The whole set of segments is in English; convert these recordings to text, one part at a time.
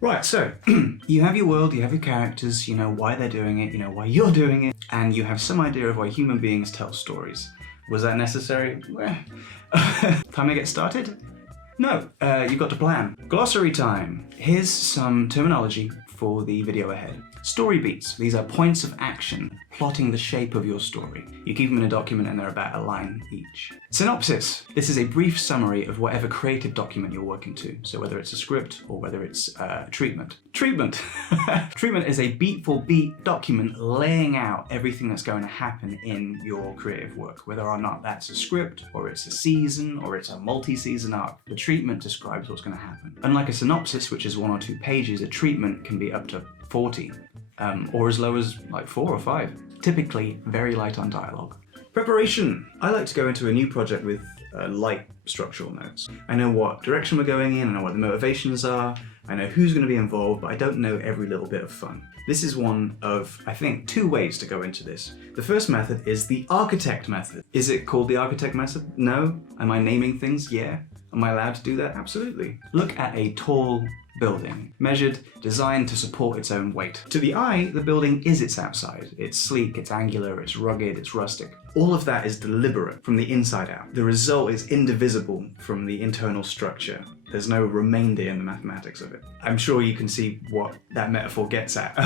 Right, so you have your world, you have your characters, you know why they're doing it, you know why you're doing it, and you have some idea of why human beings tell stories. Was that necessary? Well, time to get started? No, you've got to plan. Glossary time. Here's some terminology for the video ahead. Story beats. These are points of action, plotting the shape of your story. You keep them in a document and they're about a line each. Synopsis. This is a brief summary of whatever creative document you're working to. So whether it's a script or whether it's treatment. Treatment. Treatment is a beat for beat document laying out everything that's going to happen in your creative work, whether or not that's a script or it's a season or it's a multi-season arc. The treatment describes what's going to happen. Unlike a synopsis, which is 1 or 2 pages, a treatment can be up to 40, or as low as like 4 or 5. Typically very light on dialogue. Preparation. I like to go into a new project with light structural notes. I know what direction we're going in, I know what the motivations are, I know who's going to be involved, but I don't know every little bit of fun. This is one of, I think, 2 ways to go into this. The first method is the architect method. Is it called the architect method? No. Am I naming things? Yeah. Am I allowed to do that? Absolutely. Look at a tall building, measured, designed to support its own weight. To the eye, the building is its outside. It's sleek, it's angular, it's rugged, it's rustic. All of that is deliberate from the inside out. The result is indivisible from the internal structure. There's no remainder in the mathematics of it. I'm sure you can see what that metaphor gets at.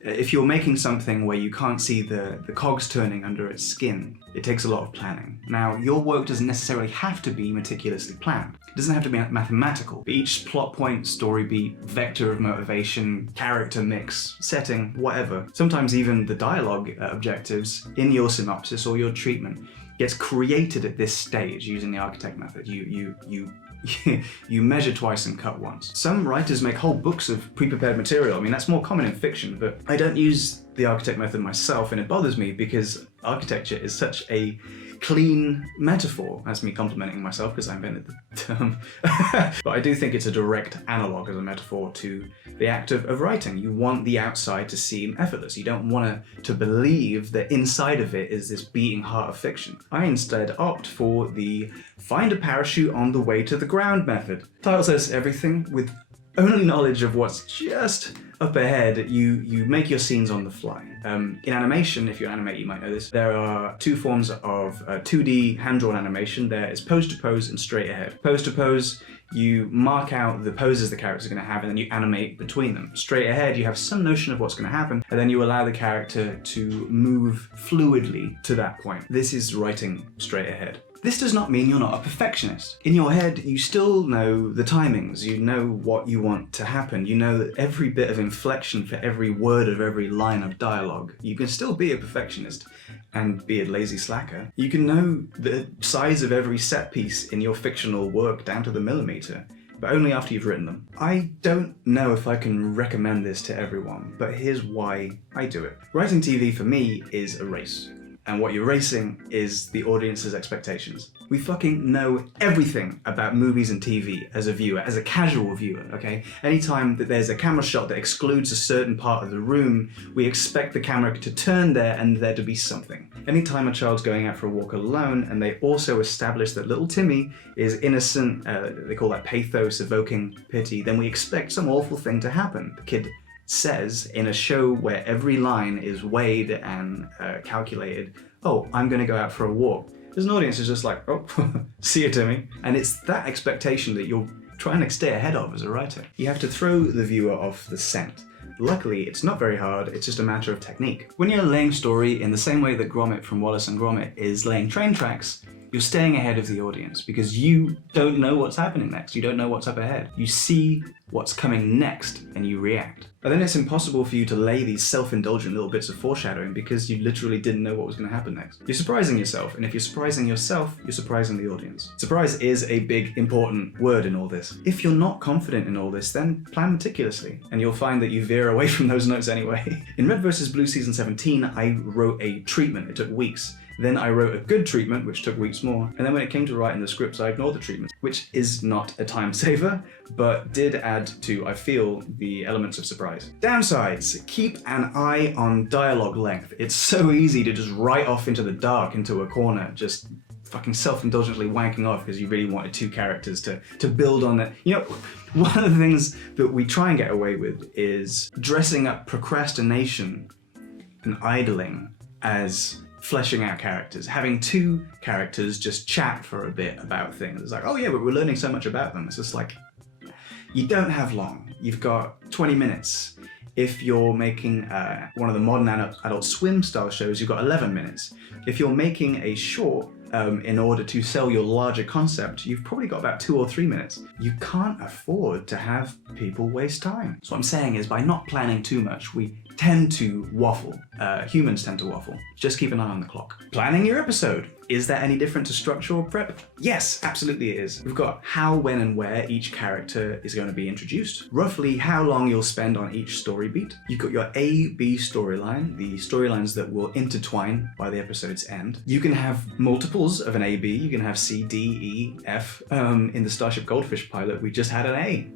If you're making something where you can't see the cogs turning under its skin, it takes a lot of planning. Now, your work doesn't necessarily have to be meticulously planned. It doesn't have to be mathematical. But each plot point, story beat, vector of motivation, character mix, setting, whatever, sometimes even the dialogue objectives in your synopsis or your treatment gets created at this stage using the architect method. You measure twice and cut once. Some writers make whole books of pre-prepared material. I mean, that's more common in fiction, but I don't use the architect method myself, and it bothers me because architecture is such a clean metaphor. That's me complimenting myself because I invented the term. But I do think it's a direct analog as a metaphor to the act of writing. You want the outside to seem effortless. You don't want to believe that inside of it is this beating heart of fiction. I instead opt for the find a parachute on the way to the ground method. Title says everything. With only knowledge of what's just up ahead, you make your scenes on the fly. In animation, if you animate, you might know this, there are 2 forms of 2D hand-drawn animation. There is pose to pose and straight ahead. Pose to pose, you mark out the poses the characters are going to have and then you animate between them. Straight ahead, you have some notion of what's going to happen and then you allow the character to move fluidly to that point. This is writing straight ahead. This does not mean you're not a perfectionist. In your head, you still know the timings, you know what you want to happen, you know every bit of inflection for every word of every line of dialogue. You can still be a perfectionist and be a lazy slacker. You can know the size of every set piece in your fictional work down to the millimeter, but only after you've written them. I don't know if I can recommend this to everyone, but here's why I do it. Writing TV for me is a race. And what you're racing is the audience's expectations. We fucking know everything about movies and TV as a viewer, as a casual viewer, okay? Anytime that there's a camera shot that excludes a certain part of the room, we expect the camera to turn there and there to be something. Anytime a child's going out for a walk alone and they also establish that little Timmy is innocent, they call that pathos, evoking pity, then we expect some awful thing to happen. The kid says in a show where every line is weighed and calculated, oh, I'm going to go out for a walk. There's an audience who's just like, oh, see you, Timmy. And it's that expectation that you're trying to stay ahead of as a writer. You have to throw the viewer off the scent. Luckily, it's not very hard, it's just a matter of technique. When you're laying story in the same way that Gromit from Wallace and Gromit is laying train tracks, you're staying ahead of the audience because you don't know what's happening next. You don't know what's up ahead. You see what's coming next and you react. But then it's impossible for you to lay these self-indulgent little bits of foreshadowing because you literally didn't know what was going to happen next. You're surprising yourself, and if you're surprising yourself, you're surprising the audience. Surprise is a big, important word in all this. If you're not confident in all this, then plan meticulously, and you'll find that you veer away from those notes anyway. In Red vs. Blue Season 17, I wrote a treatment. It took weeks. Then I wrote a good treatment, which took weeks more. And then when it came to writing the scripts, I ignored the treatments, which is not a time saver, but did add to, I feel, the elements of surprise. Downsides: keep an eye on dialogue length. It's so easy to just write off into the dark, into a corner, just fucking self-indulgently wanking off because you really wanted two characters to build on that. You know, one of the things that we try and get away with is dressing up procrastination and idling as fleshing out characters, having two characters just chat for a bit about things. It's like, oh yeah, but we're learning so much about them. It's just like, you don't have long. You've got 20 minutes. If you're making one of the modern Adult Swim style shows, you've got 11 minutes. If you're making a short in order to sell your larger concept, you've probably got about 2 or 3 minutes. You can't afford to have people waste time. So what I'm saying is, by not planning too much, we tend to waffle. Humans tend to waffle. Just keep an eye on the clock. Planning your episode. Is that any different to structural prep? Yes, absolutely it is. We've got how, when, and where each character is going to be introduced. Roughly how long you'll spend on each story beat. You've got your A, B storyline, the storylines that will intertwine by the episode's end. You can have multiples of an A, B. You can have C, D, E, F. In the Starship Goldfish pilot, we just had an A.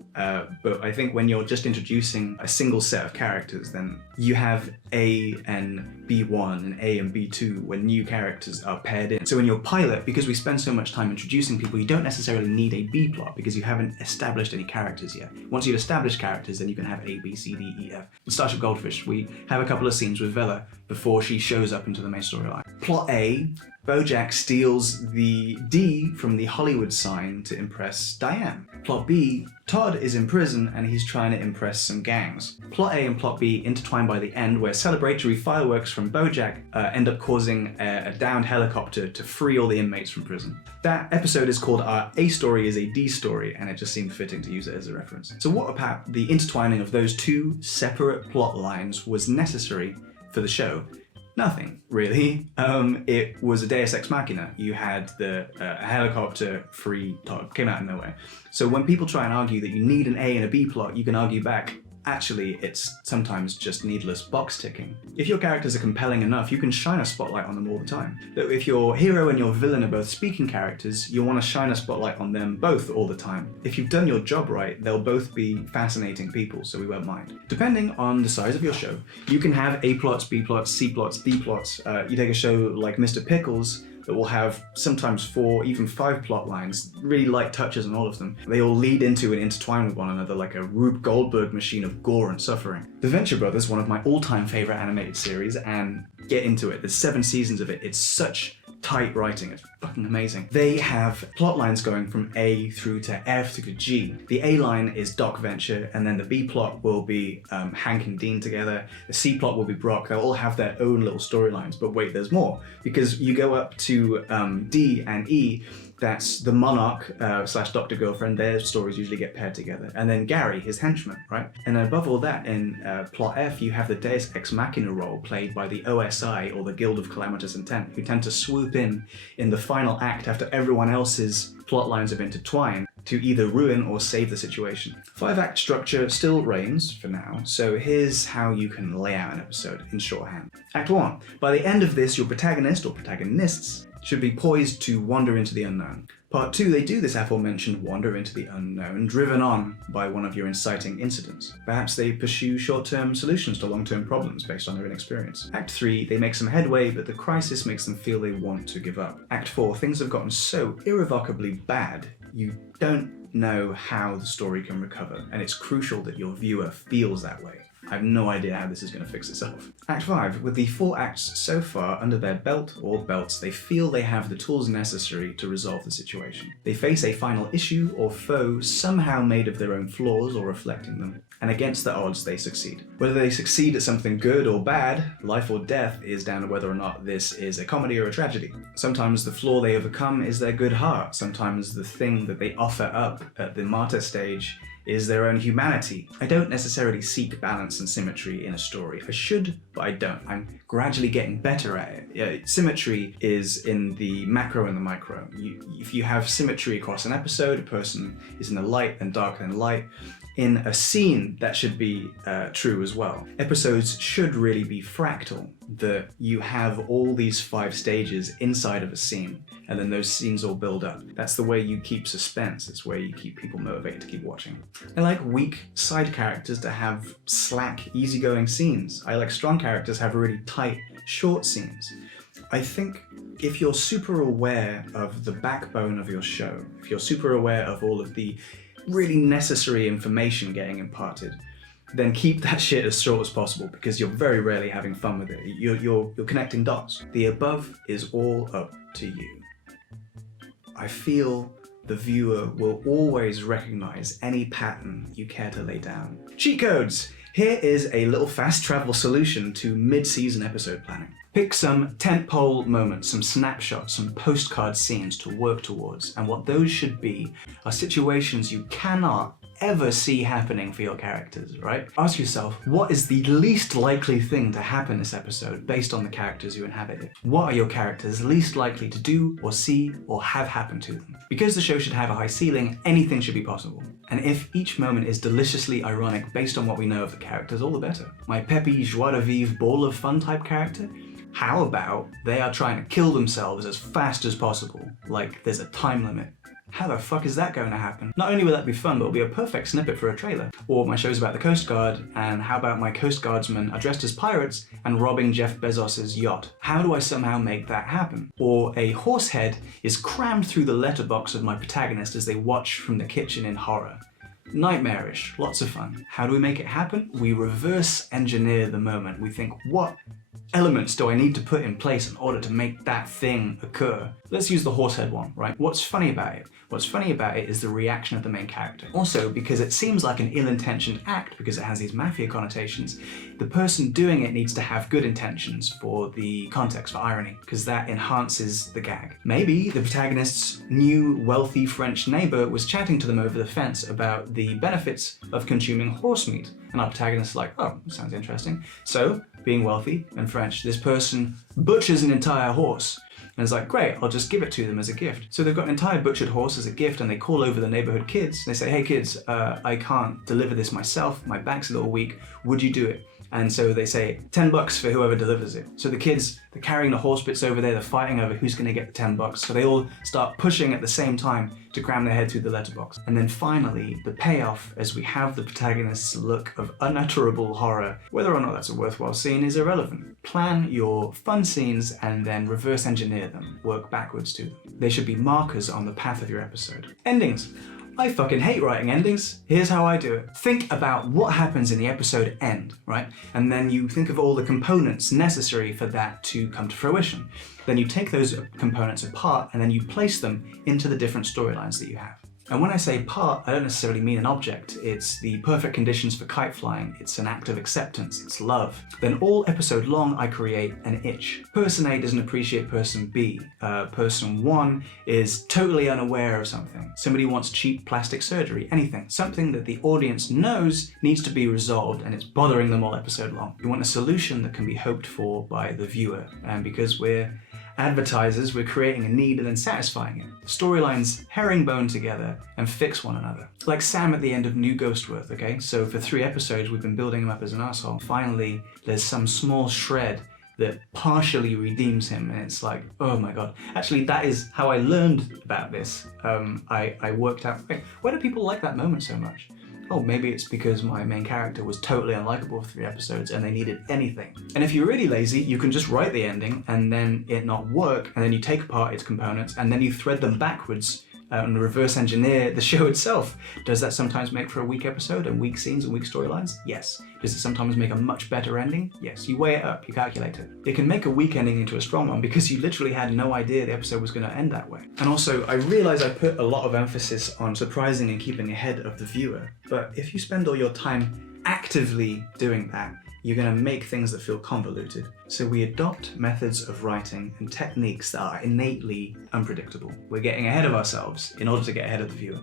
But I think when you're just introducing a single set of characters, then you have A and B1 and A and B2 when new characters are paired in. So in your pilot, because we spend so much time introducing people, you don't necessarily need a B plot because you haven't established any characters yet. Once you've established characters, then you can have A, B, C, D, E, F. In Starship Goldfish, we have a couple of scenes with Vela before she shows up into the main storyline. Plot A, Bojack steals the D from the Hollywood sign to impress Diane. Plot B, Todd is in prison and he's trying to impress some gangs. Plot A and Plot B intertwine by the end, where celebratory fireworks from Bojack end up causing a downed helicopter to free all the inmates from prison. That episode is called Our A Story is a D Story, and it just seemed fitting to use it as a reference. So what about the intertwining of those two separate plot lines was necessary for the show? Nothing, really. It was a Deus Ex Machina. You had the helicopter free Todd, came out of nowhere. So when people try and argue that you need an A and a B plot, you can argue back, actually, it's sometimes just needless box ticking. If your characters are compelling enough, you can shine a spotlight on them all the time. But if your hero and your villain are both speaking characters, you'll want to shine a spotlight on them both all the time. If you've done your job right, they'll both be fascinating people, so we won't mind. Depending on the size of your show, you can have A plots, B plots, C plots, D plots. You take a show like Mr. Pickles, that will have sometimes 4, even 5 plot lines, really light touches on all of them. They all lead into and intertwine with one another like a Rube Goldberg machine of gore and suffering. The Venture Brothers, one of my all-time favorite animated series, and get into it. There's 7 seasons of it. It's such tight writing. It's fucking amazing. They have plot lines going from A through to F through to G. The A line is Doc Venture, and then the B plot will be Hank and Dean together. The C plot will be Brock. They'll all have their own little storylines, but wait, there's more. Because you go up to D and E, that's the Monarch slash Dr. Girlfriend. Their stories usually get paired together. And then Gary, his henchman, right? And above all that, in plot F, you have the Deus Ex Machina role played by the OSI, or the Guild of Calamitous Intent, who tend to swoop in the final act after everyone else's plot lines have intertwined to either ruin or save the situation. 5-act structure still reigns for now, so here's how you can lay out an episode in shorthand. Act 1. By the end of this, your protagonist or protagonists should be poised to wander into the unknown. Part 2, they do this aforementioned wander into the unknown, driven on by one of your inciting incidents. Perhaps they pursue short-term solutions to long-term problems based on their inexperience. Act 3, they make some headway, but the crisis makes them feel they want to give up. Act 4, things have gotten so irrevocably bad, you don't know how the story can recover, and it's crucial that your viewer feels that way. I have no idea how this is going to fix itself. Act 5. With the 4 acts so far under their belt or belts, they feel they have the tools necessary to resolve the situation. They face a final issue or foe somehow made of their own flaws or reflecting them, and against the odds they succeed. Whether they succeed at something good or bad, life or death, is down to whether or not this is a comedy or a tragedy. Sometimes the flaw they overcome is their good heart. Sometimes the thing that they offer up at the martyr stage is their own humanity. I don't necessarily seek balance and symmetry in a story. I should, but I don't. I'm gradually getting better at it. Yeah, symmetry is in the macro and the micro. If you have symmetry across an episode, a person is in the light and darker than light. In a scene, that should be true as well. Episodes should really be fractal, that you have all these 5 stages inside of a scene, and then those scenes all build up. That's the way you keep suspense. It's where you keep people motivated to keep watching. I like weak side characters to have slack, easygoing scenes. I like strong characters have really tight, short scenes. I think if you're super aware of the backbone of your show, if you're super aware of all of the really necessary information getting imparted, then keep that shit as short as possible, because you're very rarely having fun with it. You're connecting dots. The above is all up to you. I feel the viewer will always recognize any pattern you care to lay down. Cheat codes! Here is a little fast travel solution to mid-season episode planning. Pick some tentpole moments, some snapshots, some postcard scenes to work towards, and what those should be are situations you cannot ever see happening for your characters, right? Ask yourself, what is the least likely thing to happen this episode based on the characters who inhabit it? What are your characters least likely to do or see or have happen to them? Because the show should have a high ceiling, anything should be possible. And if each moment is deliciously ironic based on what we know of the characters, all the better. My peppy, joie de vivre, ball of fun type character? How about they are trying to kill themselves as fast as possible, like there's a time limit? How the fuck is that going to happen? Not only will that be fun, but it'll be a perfect snippet for a trailer. Or my show's about the Coast Guard, and how about my Coast Guardsmen are dressed as pirates and robbing Jeff Bezos' yacht? How do I somehow make that happen? Or a horse head is crammed through the letterbox of my protagonist as they watch from the kitchen in horror. Nightmarish, lots of fun. How do we make it happen? We reverse engineer the moment. We think, what elements do I need to put in place in order to make that thing occur? Let's use the horsehead one, right? What's funny about it? What's funny about it is the reaction of the main character. Also, because it seems like an ill-intentioned act, because it has these mafia connotations, the person doing it needs to have good intentions for the context, for irony, because that enhances the gag. Maybe the protagonist's new wealthy French neighbor was chatting to them over the fence about the benefits of consuming horse meat, and our protagonist's like, oh, sounds interesting. So, being wealthy and French, this person butchers an entire horse. And it's like, great, I'll just give it to them as a gift. So they've got an entire butchered horse as a gift, and they call over the neighborhood kids. They say, hey kids, I can't deliver this myself. My back's a little weak. Would you do it? And so they say, $10 for whoever delivers it. So the kids, they're carrying the horse bits over there, they're fighting over who's gonna get the $10. So they all start pushing at the same time to cram their head through the letterbox. And then finally, the payoff, as we have the protagonist's look of unutterable horror, whether or not that's a worthwhile scene is irrelevant. Plan your fun scenes and then reverse engineer them, work backwards to them. They should be markers on the path of your episode. Endings. I fucking hate writing endings. Here's how I do it. Think about what happens in the episode end, right? And then you think of all the components necessary for that to come to fruition. Then you take those components apart and then you place them into the different storylines that you have. And when I say part, I don't necessarily mean an object. It's the perfect conditions for kite flying. It's an act of acceptance. It's love. Then all episode long, I create an itch. Person A doesn't appreciate person B. Person 1 is totally unaware of something. Somebody wants cheap plastic surgery, anything. Something that the audience knows needs to be resolved and it's bothering them all episode long. You want a solution that can be hoped for by the viewer. And because we're advertisers, we're creating a need and then satisfying it. Storylines herringbone together and fix one another. Like Sam at the end of New Ghostworth, okay? So for 3 episodes, we've been building him up as an asshole. Finally, there's some small shred that partially redeems him, and it's like, oh my god. Actually, that is how I learned about this. I worked out, why do people like that moment so much? Oh, maybe it's because my main character was totally unlikable for 3 episodes and they needed anything. And if you're really lazy, you can just write the ending and then it not work, and then you take apart its components and then you thread them backwards and reverse engineer the show itself. Does that sometimes make for a weak episode and weak scenes and weak storylines? Yes. Does it sometimes make a much better ending? Yes. You weigh it up, you calculate it. It can make a weak ending into a strong one because you literally had no idea the episode was going to end that way. And also, I realize I put a lot of emphasis on surprising and keeping ahead of the viewer, but if you spend all your time actively doing that, you're going to make things that feel convoluted. So we adopt methods of writing and techniques that are innately unpredictable. We're getting ahead of ourselves in order to get ahead of the viewer.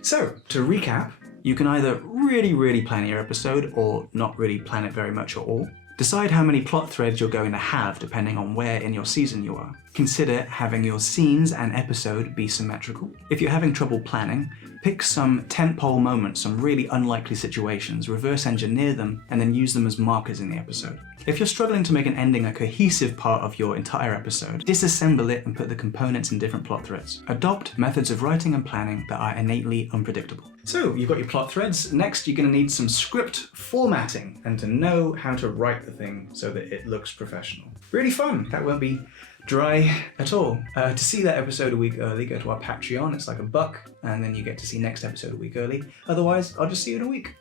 So, to recap, you can either really plan your episode or not really plan it very much at all. Decide how many plot threads you're going to have depending on where in your season you are. Consider having your scenes and episode be symmetrical. If you're having trouble planning, pick some tentpole moments, some really unlikely situations, reverse engineer them, and then use them as markers in the episode. If you're struggling to make an ending a cohesive part of your entire episode, disassemble it and put the components in different plot threads. Adopt methods of writing and planning that are innately unpredictable. So, you've got your plot threads. Next, you're going to need some script formatting and to know how to write the thing so that it looks professional. Really fun. That won't be dry at all. To see that episode a week early, go to our Patreon. It's like $1, and then you get to see next episode a week early. Otherwise, I'll just see you in a week.